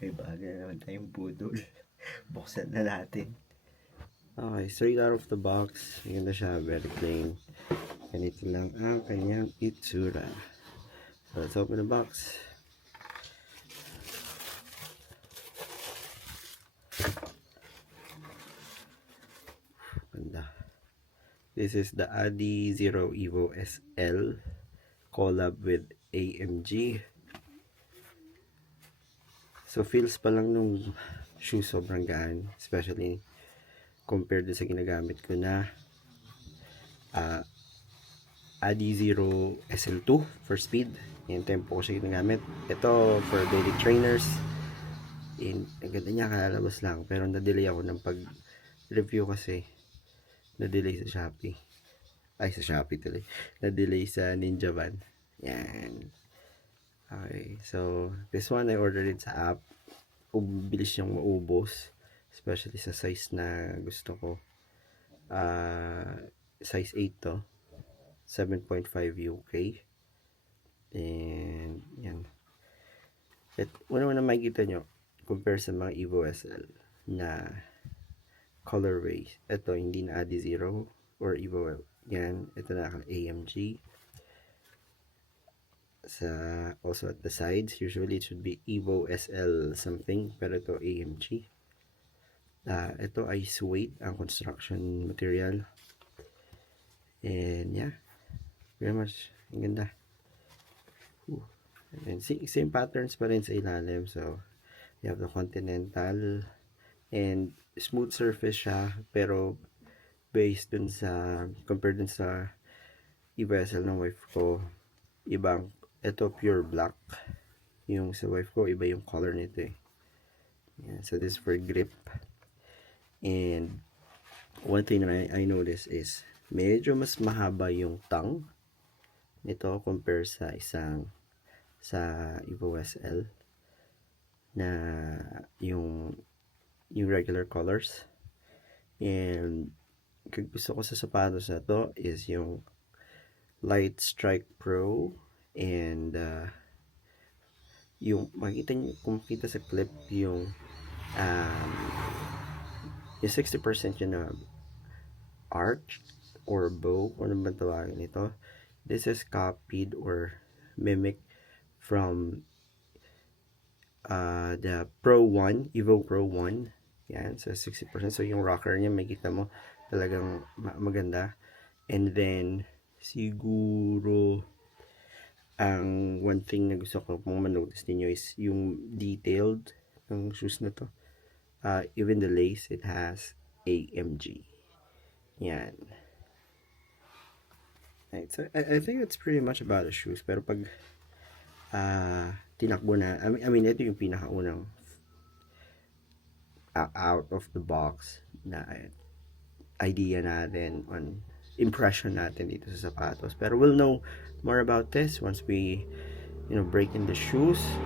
May bagay na naman tayong budol. Buksan na natin. Okay, straight out of the box. Maganda siya, very plain. Ganito lang ang kanyang itsura. So, let's open the box. Ganda. This is the Adi Zero Evo SL collab with AMG. So feels pa lang nung shoe sobrang gaan, especially compared sa ginagamit ko na Adi Zero SL2 for speed. Yung tempo ko siya ginagamit. Ito for daily trainers. Ang ganda niya, kalalabas lang. Pero na-delay ako ng pag-review kasi na-delay sa Shopee. Ay, sa Shopee tuloy. Na-delay sa Ninja Van. Yan. Okay. So, this one I ordered it sa app. Bilis siyang maubos. Especially sa size na gusto ko. Size 8 to. 7.5 UK. And, yan. At una makikita nyo, compare sa mga Evo SL na colorways. Ito, hindi na Adi Zero or Evo. Yan, ito na AMG. Also at the sides, usually it should be Evo SL something, pero ito AMG. Ito ay suede ang construction material. And yeah, very much ang ganda. And same patterns pa rin sa ilalim. So you have the Continental and smooth surface siya, pero based dun sa compared dun sa Evo SL ng wife ko, ibang. Ito pure black. Yung sa wife ko, iba yung color nito eh. Yeah, so this is for grip. And one thing that I noticed is medyo mas mahaba yung tongue nito compare sa Evo SL na yung regular colors. And gusto ko sa sapatos na to is yung Light Strike Pro. And yung makita nyo, kung makita sa clip yung 60% yun na arch or bow, kung ano ba tawagin ito. This is copied or mimic from the Pro 1, Evo Pro 1. Yan, so 60%. So yung rocker niya, makita mo talagang maganda. And then siguro ang one thing na gusto ko pong manotice ninyo is yung detailed ng shoes na to. Even the lace, it has AMG. Yan. Right, so I think that's pretty much about the shoes. Pero pag tinakbo na, I mean ito yung pinakaunang out of the box na idea natin on impression natin dito sa sapatos. Pero we'll know more about this once we break in the shoes.